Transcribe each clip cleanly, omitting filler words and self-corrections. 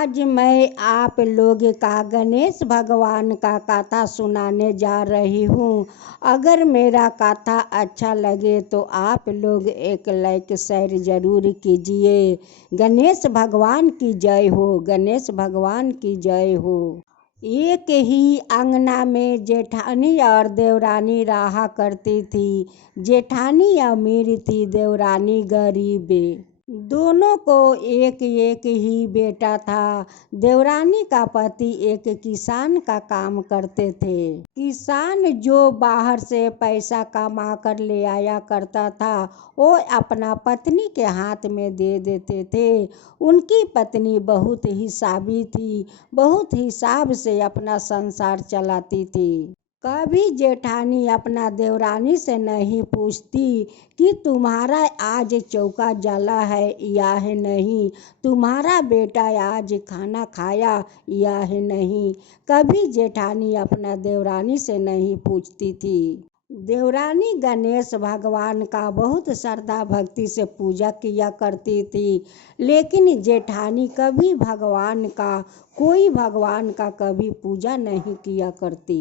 आज मैं आप लोग का गणेश भगवान का कथा सुनाने जा रही हूँ। अगर मेरा कथा अच्छा लगे तो आप लोग एक लाइक शेयर जरूर कीजिए। गणेश भगवान की जय हो, गणेश भगवान की जय हो। एक ही अंगना में जेठानी और देवरानी रहा करती थी। जेठानी अमीर थी, देवरानी गरीब। दोनों को एक एक ही बेटा था। देवरानी का पति एक किसान का काम करते थे। किसान जो बाहर से पैसा कमा कर ले आया करता था, वो अपना पत्नी के हाथ में दे देते थे। उनकी पत्नी बहुत हिसाबी थी, बहुत हिसाब से अपना संसार चलाती थी। कभी जेठानी अपना देवरानी से नहीं पूछती कि तुम्हारा आज चौका जला है या है नहीं, तुम्हारा बेटा आज खाना खाया या है नहीं। कभी जेठानी अपना देवरानी से नहीं पूछती थी। देवरानी गणेश भगवान का बहुत श्रद्धा भक्ति से पूजा किया करती थी, लेकिन जेठानी कभी कोई भगवान का कभी पूजा नहीं किया करती।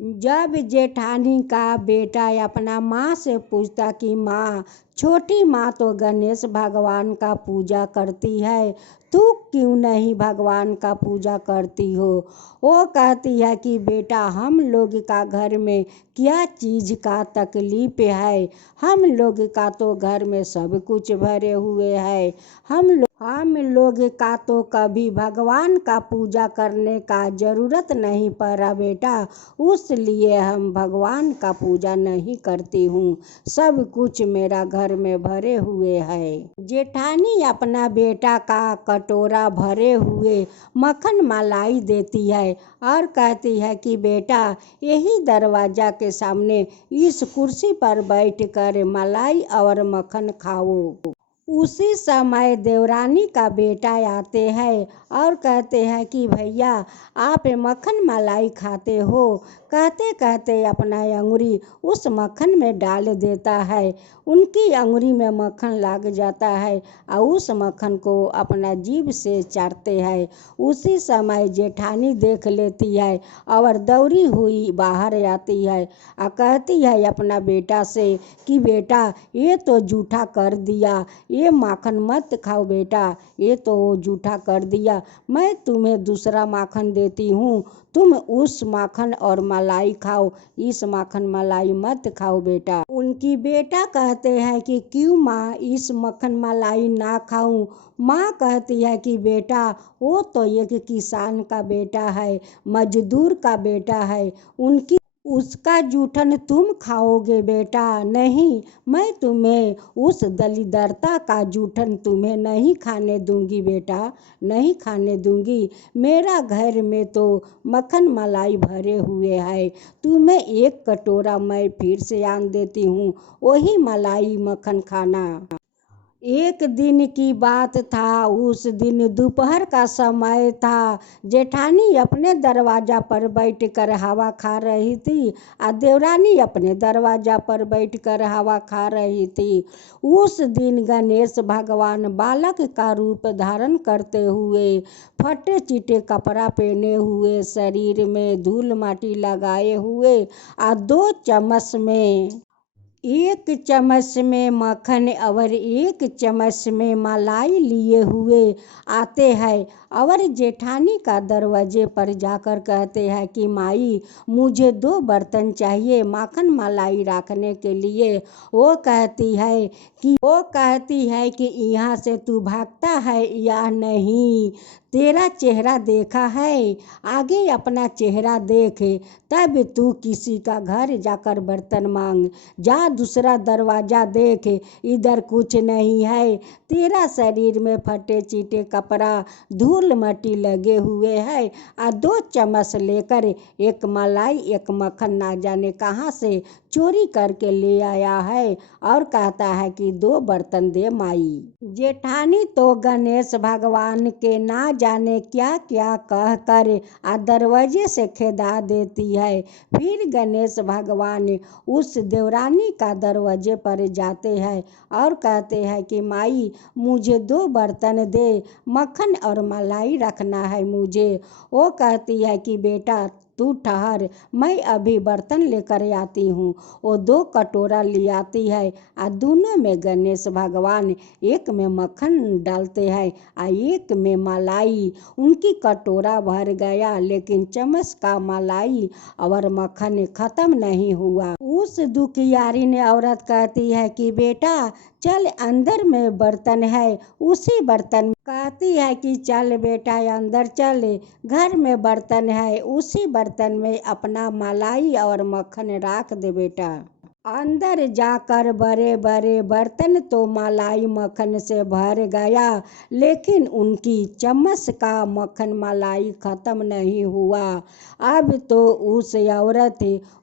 जब जेठानी का बेटा अपना माँ से पूछता कि माँ, छोटी माँ तो गणेश भगवान का पूजा करती है, तू क्यों नहीं भगवान का पूजा करती हो? वो कहती है कि बेटा, हम लोग का घर में क्या चीज़ का तकलीफ है, हम लोग का तो घर में सब कुछ भरे हुए है। हम लोग का तो कभी भगवान का पूजा करने का जरूरत नहीं पड़ा बेटा, उसलिए हम भगवान का पूजा नहीं करती हूँ, सब कुछ मेरा घर में भरे हुए है। जेठानी अपना बेटा का कटोरा भरे हुए मक्खन मलाई देती है और कहती है कि बेटा, यही दरवाजा के सामने इस कुर्सी पर बैठकर मलाई और मक्खन खाओ। उसी समय देवरानी का बेटा आते हैं और कहते हैं कि भैया, आप मक्खन मलाई खाते हो? कहते कहते अपना अंगुरी उस मक्खन में डाल देता है। उनकी अंगुरी में मक्खन लग जाता है और उस मक्खन को अपना जीभ से चाटते हैं। उसी समय जेठानी देख लेती है और दौड़ी हुई बाहर आती है और कहती है अपना बेटा से कि बेटा, ये तो जूठा कर दिया, ये माखन मत खाओ बेटा, ये तो जूठा कर दिया। मैं तुम्हें दूसरा माखन देती हूँ, तुम उस माखन और मलाई खाओ, इस माखन मलाई मत खाओ बेटा। उनकी बेटा कहते हैं कि क्यों माँ, इस मक्खन मलाई ना खाऊं? माँ कहती है कि बेटा, वो तो एक किसान का बेटा है, मजदूर का बेटा है, उसका जूठन तुम खाओगे बेटा? नहीं, मैं तुम्हें उस दलिद्रता का जूठन तुम्हें नहीं खाने दूंगी बेटा, नहीं खाने दूंगी। मेरा घर में तो मक्खन मलाई भरे हुए है, तुम्हें एक कटोरा मैं फिर से आन देती हूँ, वही मलाई मक्खन खाना। एक दिन की बात था, उस दिन दोपहर का समय था। जेठानी अपने दरवाजा पर बैठकर हवा खा रही थी और देवरानी अपने दरवाजा पर बैठकर हवा खा रही थी। उस दिन गणेश भगवान बालक का रूप धारण करते हुए, फटे चिटे कपड़ा पहने हुए, शरीर में धूल माटी लगाए हुए और एक चम्मच में मक्खन और एक चम्मच में मलाई लिए हुए आते हैं और जेठानी का दरवाजे पर जाकर कहते हैं कि माई, मुझे 2 बर्तन चाहिए माखन मलाई रखने के लिए। वो कहती है कि यहाँ से तू भागता है या नहीं? तेरा चेहरा देखा है, आगे अपना चेहरा देख, तब तू किसी का घर जाकर बर्तन मांग। जा दूसरा दरवाजा देख, इधर कुछ नहीं है। तेरा शरीर में फटे चीटे कपड़ा, धूल मट्टी लगे हुए है और 2 चम्मच लेकर एक मलाई एक मक्खन ना जाने कहाँ से चोरी करके ले आया है और कहता है कि 2 बर्तन दे माई। जेठानी तो गणेश भगवान के ना जाने क्या क्या कह कर दरवाजे से खेदा देती है। फिर गणेश भगवान उस देवरानी का दरवाजे पर जाते हैं और कहते हैं कि माई मुझे 2 बर्तन दे, मक्खन और मलाई रखना है मुझे। वो कहती है कि बेटा तू ठहर, मैं अभी बर्तन लेकर आती हूँ। वो 2 कटोरा ले आती है और दोनों में गणेश भगवान, एक में मक्खन डालते हैं और एक में मलाई। उनकी कटोरा भर गया लेकिन चम्मच का मलाई और मक्खन खत्म नहीं हुआ। उस दुखियारी ने औरत कहती है कि बेटा चल अंदर में बर्तन है, उसी बर्तन कहती है कि चल बेटा अंदर चल, घर में बर्तन है, उसी बर्तन में अपना मलाई और मक्खन रख दे बेटा। अंदर जाकर बड़े बड़े बर्तन तो मलाई मक्खन से भर गया लेकिन उनकी चम्मच का मक्खन मलाई खत्म नहीं हुआ। अब तो उस औरत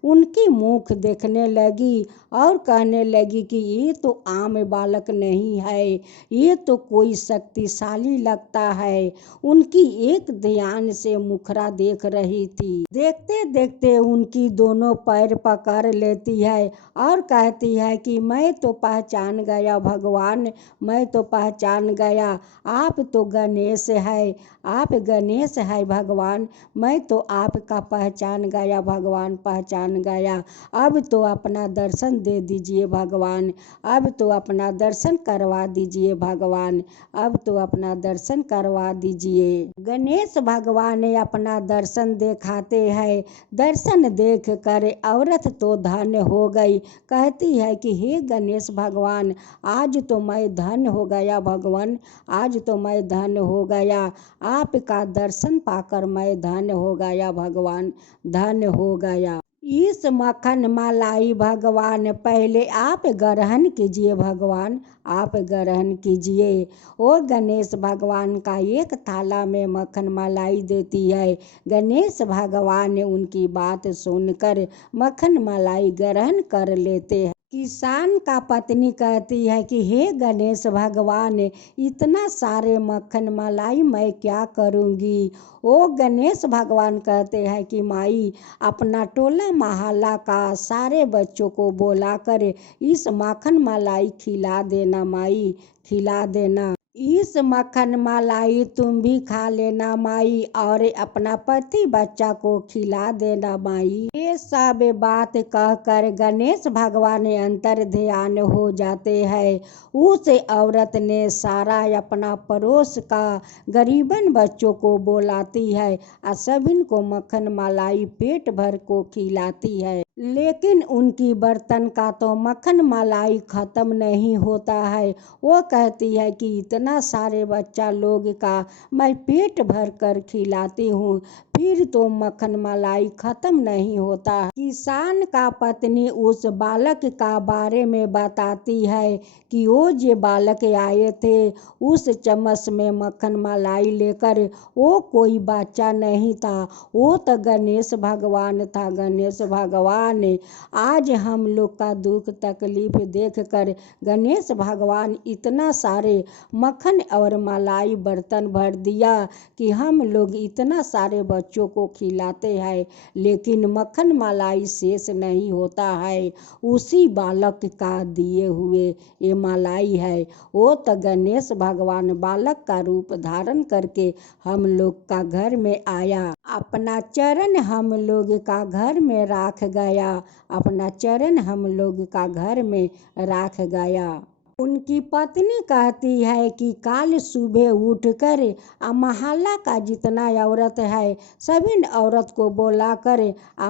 उनकी मुख देखने लगी और कहने लगी कि ये तो आम बालक नहीं है, ये तो कोई शक्तिशाली लगता है। उनकी एक ध्यान से मुखरा देख रही थी। देखते देखते उनकी दोनों पैर पकड़ लेती है और कहती है कि मैं तो पहचान गया भगवान, मैं तो पहचान गया, आप तो गणेश है, आप गणेश है भगवान, मैं तो आपका पहचान गया भगवान, पहचान गया। अब तो अपना दर्शन दे दीजिए भगवान, अब तो अपना दर्शन करवा दीजिए भगवान, अब तो अपना दर्शन करवा दीजिए। गणेश भगवान अपना दर्शन दिखाते हैं। दर्शन देख कर औरत तो धन्य हो गई। कहती है कि हे गणेश भगवान, आज तो मैं धन्य हो गया भगवान, आज तो मैं धन्य हो गया, आपका दर्शन पाकर मैं धन्य हो गया भगवान, धन्य हो गया। इस मक्खन मलाई भगवान पहले आप ग्रहण कीजिए भगवान, आप ग्रहण कीजिए। वो गणेश भगवान का एक थाला में मक्खन मलाई देती है। गणेश भगवान ने उनकी बात सुनकर मक्खन मलाई ग्रहण कर लेते हैं। किसान का पत्नी कहती है कि हे गणेश भगवान, इतना सारे मक्खन मलाई मैं क्या करूँगी। वो गणेश भगवान कहते हैं कि माई अपना टोला मोहल्ला का सारे बच्चों को बुलाकर इस मक्खन मलाई खिला देना माई, खिला देना। इस मक्खन मलाई तुम भी खा लेना माई और अपना पति बच्चा को खिला देना माई। ये सब बात कहकर गणेश भगवान अंतर ध्यान हो जाते हैं। उस औरत ने सारा अपना पड़ोस का गरीबन बच्चों को बुलाती है और सभी को मक्खन मलाई पेट भर को खिलाती है। लेकिन उनकी बर्तन का तो मक्खन मलाई खत्म नहीं होता है। वो कहती है कि इतना सारे बच्चा लोग का मैं पेट भर कर खिलाती हूँ, फिर तो मक्खन मलाई खत्म नहीं होता। किसान का पत्नी उस बालक का बारे में बताती है कि वो जो बालक आए थे उस चम्मच में मक्खन मलाई लेकर, वो कोई बच्चा नहीं था, वो तो गणेश भगवान था। गणेश भगवान आज हम लोग का दुख तकलीफ देखकर गणेश भगवान इतना सारे मक्खन और मलाई बर्तन भर दिया कि हम लोग इतना सारे बच्चों को खिलाते हैं लेकिन मक्खन मलाई शेष नहीं होता है। उसी बालक का दिए हुए ये मलाई है। वो तो गणेश भगवान बालक का रूप धारण करके हम लोग का घर में आया, अपना चरण हम लोग का घर में राख गया, अपना चरण हम लोग का घर में राख गया। उनकी पत्नी कहती है कि कल सुबह उठकर मोहल्ला का जितना औरत है सभी औरत को बुलाकर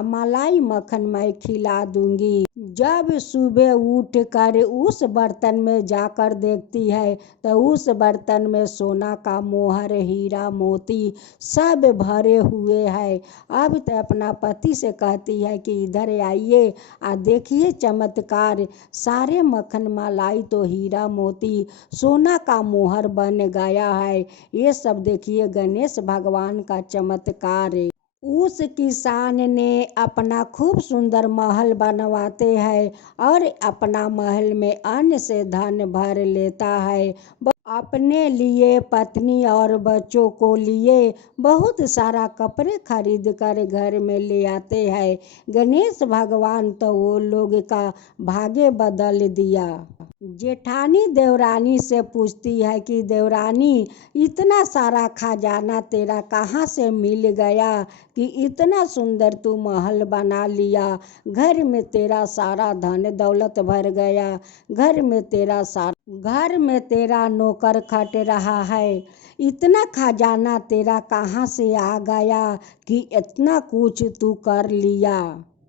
मलाई मक्खन मैं खिला दूंगी। जब सुबह उठकर उस बर्तन में जाकर देखती है तो उस बर्तन में सोना का मोहर, हीरा मोती सब भरे हुए हैं। अब तो अपना पति से कहती है कि इधर आइए और देखिए चमत्कार, सारे मक्खन मलाई तो हीरा मोती सोना का मोहर बन गया है। ये सब देखिए गणेश भगवान का चमत्कार। उस किसान ने अपना खूब सुंदर महल बनवाते हैं और अपना महल में अन्न से धन भर लेता है। अपने लिए, पत्नी और बच्चों को लिए बहुत सारा कपड़े खरीद कर घर में ले आते हैं। गणेश भगवान तो वो लोग का भाग्य बदल दिया। जेठानी देवरानी से पूछती है कि देवरानी, इतना सारा खजाना तेरा कहाँ से मिल गया कि इतना सुंदर तू महल बना लिया। घर में तेरा सारा धन दौलत भर गया। घर में तेरा नौकर खट रहा है। इतना खजाना तेरा कहाँ से आ गया कि इतना कुछ तू कर लिया।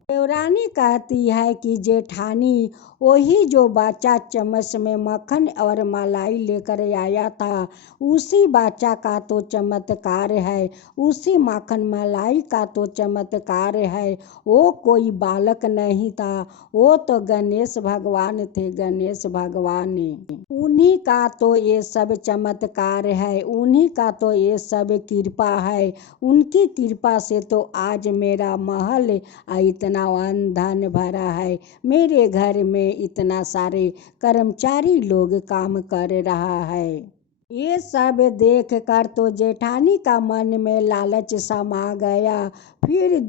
देवरानी कहती है कि जेठानी, वही जो बच्चा चम्मच में मक्खन और मलाई लेकर आया था, उसी बच्चा का तो चमत्कार है, उसी मक्खन मलाई का तो चमत्कार है। वो कोई बालक नहीं था, वो तो गणेश भगवान थे, गणेश भगवान। उन्हीं का तो ये सब चमत्कार है, उन्हीं का तो ये सब कृपा है। उनकी कृपा से तो आज मेरा महल इतना धन भरा है। मेरे घर में इतना सारे कर्मचारी लोग काम कर रहा है। ये सब देख कर तो जेठानी का मन में लालच समा गया। फिर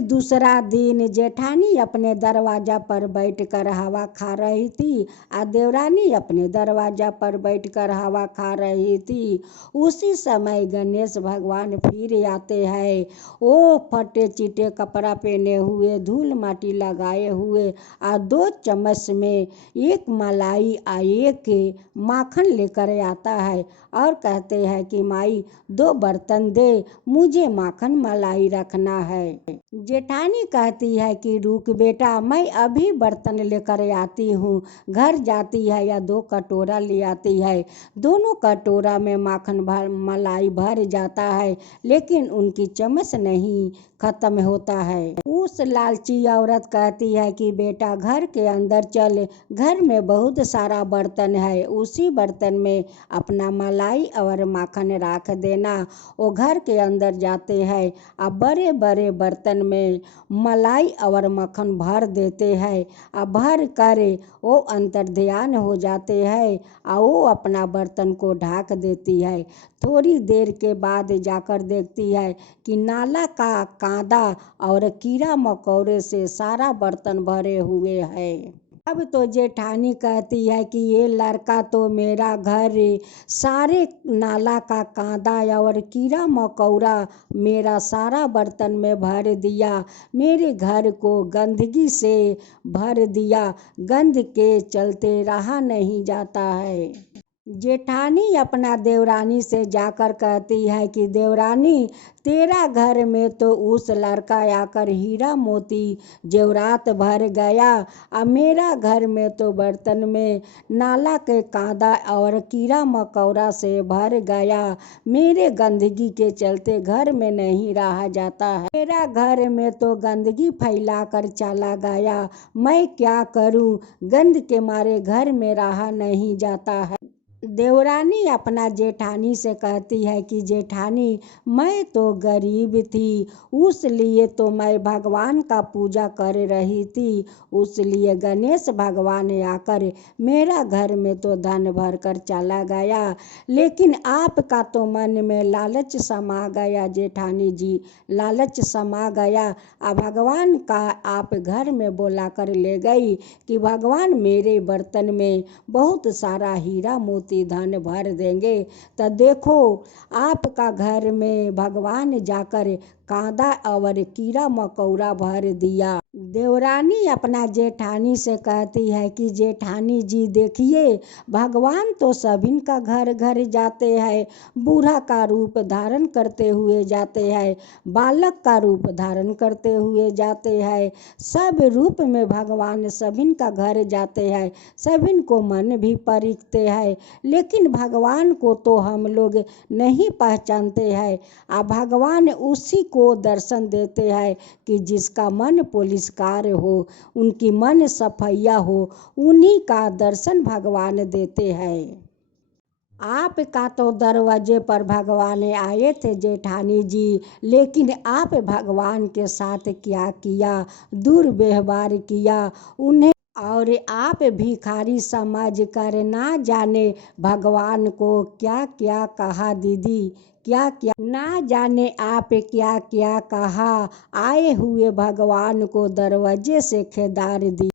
दूसरा दिन जेठानी अपने दरवाजा पर बैठकर हवा खा रही थी और देवरानी अपने दरवाजा पर बैठकर हवा खा रही थी। उसी समय गणेश भगवान फिर आते हैं। वो फटे चिटे कपड़ा पहने हुए, धूल माटी लगाए हुए और 2 चम्मच में एक मलाई और एक माखन लेकर आता है और कहते हैं कि माई 2 बर्तन दे, मुझे माखन मलाई रखना है। जेठानी कहती है कि रुक बेटा, मैं अभी बर्तन लेकर आती हूँ। घर जाती है या 2 कटोरा ले आती है। दोनों कटोरा में माखन मलाई भर जाता है, लेकिन उनकी चम्मच नहीं खत्म होता है। उस लालची औरत कहती है कि बेटा घर के अंदर चल, घर में बहुत सारा बर्तन है, उसी बर्तन में अपना मलाई और माखन रख देना। वो घर के अंदर जाते हैं, अब बड़े बड़े बर्तन में मलाई और मक्खन भर देते हैं। अब भर कर वो अंतर्ध्यान हो जाते हैं और वो अपना बर्तन को ढक देती है। थोड़ी देर के बाद जाकर देखती है कि नाला का कांदा और कीड़ा मकोड़े से सारा बर्तन भरे हुए हैं। अब तो जेठानी कहती है कि ये लड़का तो मेरा घर सारे नाला का कांदा और कीड़ा मकोड़ा मेरा सारा बर्तन में भर दिया, मेरे घर को गंदगी से भर दिया, गंद के चलते रहा नहीं जाता है। जेठानी अपना देवरानी से जाकर कहती है कि देवरानी, तेरा घर में तो उस लड़का आकर हीरा मोती जेवरात भर गया, और मेरा घर में तो बर्तन में नाला के कांदा और कीड़ा मकोड़ा से भर गया, मेरे गंदगी के चलते घर में नहीं रहा जाता है। मेरा घर में तो गंदगी फैला कर चला गया, मैं क्या करूं, गंद के मारे घर में रहा नहीं जाता है। देवरानी अपना जेठानी से कहती है कि जेठानी, मैं तो गरीब थी, उस लिए तो मैं भगवान का पूजा कर रही थी, उस लिए गणेश भगवान आकर मेरा घर में तो धन भर कर चला गया, लेकिन आपका तो मन में लालच समा गया जेठानी जी, लालच समा गया। अब भगवान का आप घर में बोला कर ले गई कि भगवान मेरे बर्तन में बहुत सारा हीरा मोती धन भर देंगे, तो देखो आपका घर में भगवान जाकर कांदा और कीड़ा मकोड़ा भर दिया। देवरानी अपना जेठानी से कहती है कि जेठानी जी देखिए, भगवान तो सभी का घर घर जाते हैं, बूढ़ा का रूप धारण करते हुए जाते हैं, बालक का रूप धारण करते हुए जाते हैं, सब रूप में भगवान सभी का घर जाते हैं, सभी को मन भी परीखते हैं, लेकिन भगवान को तो हम लोग नहीं पहचानते हैं। आ भगवान उसी को दर्शन देते हैं कि जिसका मन पुलिसकार हो, उनकी मन सफैया हो, उन्हीं का दर्शन भगवान देते हैं। आपका तो दरवाजे पर भगवान आए थे जेठानी जी, लेकिन आप भगवान के साथ क्या किया, दुर्व्यवहार किया उन्हें। और आप भिखारी समझ कर ना जाने भगवान को क्या क्या कहा दीदी, क्या क्या ना जाने आप क्या क्या कहा। आए हुए भगवान को दरवाजे से खेदार दिया।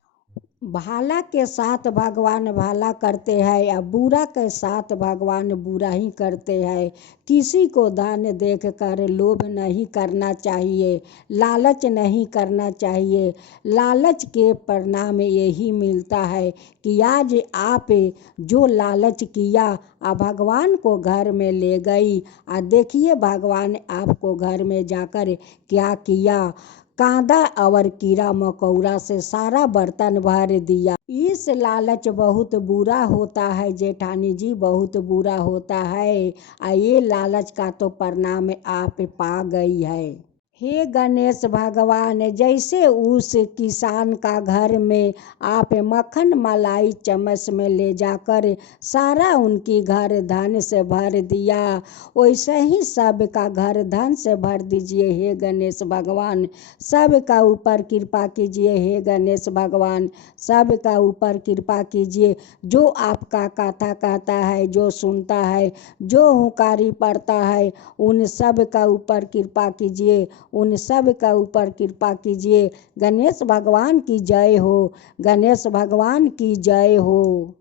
भाला के साथ भगवान भाला करते हैं या बुरा के साथ भगवान बुरा ही करते हैं। किसी को धन देख कर लोभ नहीं करना चाहिए, लालच नहीं करना चाहिए। लालच के परिणाम यही मिलता है कि आज आप जो लालच किया भगवान को घर में ले गई। देखिए भगवान आपको घर में जाकर क्या किया, कांदा और कीड़ा मकोड़ा से सारा बर्तन भर दिया। इस लालच बहुत बुरा होता है जेठानी जी, बहुत बुरा होता है। ये लालच का तो परिणाम आप पा गई है। हे गणेश भगवान, जैसे उस किसान का घर में आप मक्खन मलाई चम्मच में ले जाकर सारा उनकी घर धन से भर दिया, वैसे ही सबका घर धन से भर दीजिए हे गणेश भगवान। सबका ऊपर कृपा कीजिए हे गणेश भगवान, सबका ऊपर कृपा कीजिए। जो आपका कथा कहता है, जो सुनता है, जो हुंकारी पड़ता है, उन सब का ऊपर कृपा कीजिए, उन सब का ऊपर कृपा कीजिए। गणेश भगवान की जय हो, गणेश भगवान की जय हो।